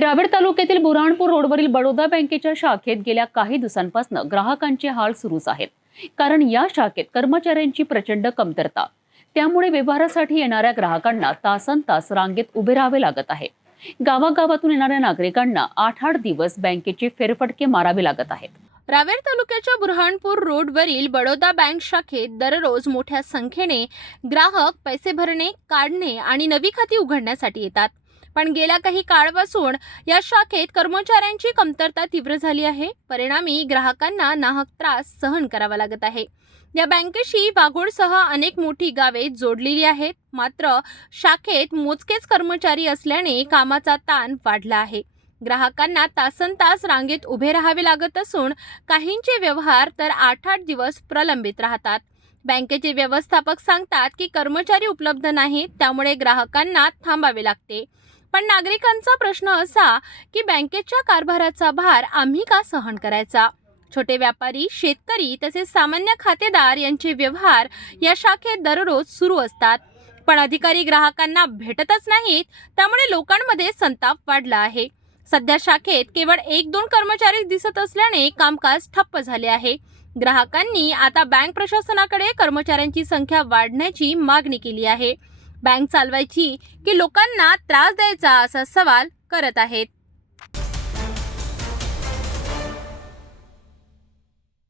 रावेर तालुक्यातील बुराणपूर रोडवरील बडोदा बँकेच्या शाखेत गेल्या काही दिवसांपासून ग्राहकांचे हाल सुरूच आहेत. कारण या शाखेत कर्मचाऱ्यांची प्रचंड कमतरता. त्यामुळे व्यवहारासाठी येणाऱ्या ग्राहकांना तासन तास रांगेत उभे राहावे लागत आहे. गावागावातून येणाऱ्या नागरिकांना आठ आठ दिवस बँकेचे फेरफटके मारावे लागत आहेत. रावेर तालुक्याच्या बुरहाणपूर रोडवरील बडोदा बँक शाखेत दररोज मोठ्या संख्येने ग्राहक पैसे भरणे काढणे आणि नवी खाती उघडण्यासाठी येतात. पण गेल्या काही काळापासून या शाखेत कर्मचाऱ्यांची कमतरता तीव्र झाली आहे. परिणामी ग्राहकांना नाहक त्रास सहन करावा लागत आहे. या बँकेशी वाघोडसह अनेक मोठी गावे जोडलेली आहेत. मात्र शाखेत मोजकेच कर्मचारी असल्याने कामाचा ताण वाढला आहे. ग्राहकांना तासन तास रांगेत उभे राहावे लागत असून काहींचे व्यवहार तर आठ आठ दिवस प्रलंबित राहतात. बँकेचे व्यवस्थापक सांगतात की कर्मचारी उपलब्ध नाहीत त्यामुळे ग्राहकांना थांबावे लागते. पण नागरिकांचा प्रश्न असा की बँकेच्या कारभाराचा भार आम्ही का सहन करायचा? छोटे व्यापारी शेतकरी तसेच सामान्य खातेदार यांचे व्यवहार या शाखेत दररोज सुरू असतात. पण अधिकारी ग्राहकांना भेटतच नाहीत त्यामुळे लोकांमध्ये संताप वाढला आहे. सध्या शाखेत केवळ एक दोन कर्मचारी दिसत असल्याने कामकाज ठप्प झाले आहे. ग्राहकांनी आता बँक प्रशासनाकडे कर्मचाऱ्यांची संख्या वाढण्याची मागणी केली आहे. बँक चालवायची की लोकांना त्रास द्यायचा असा सवाल करत आहेत.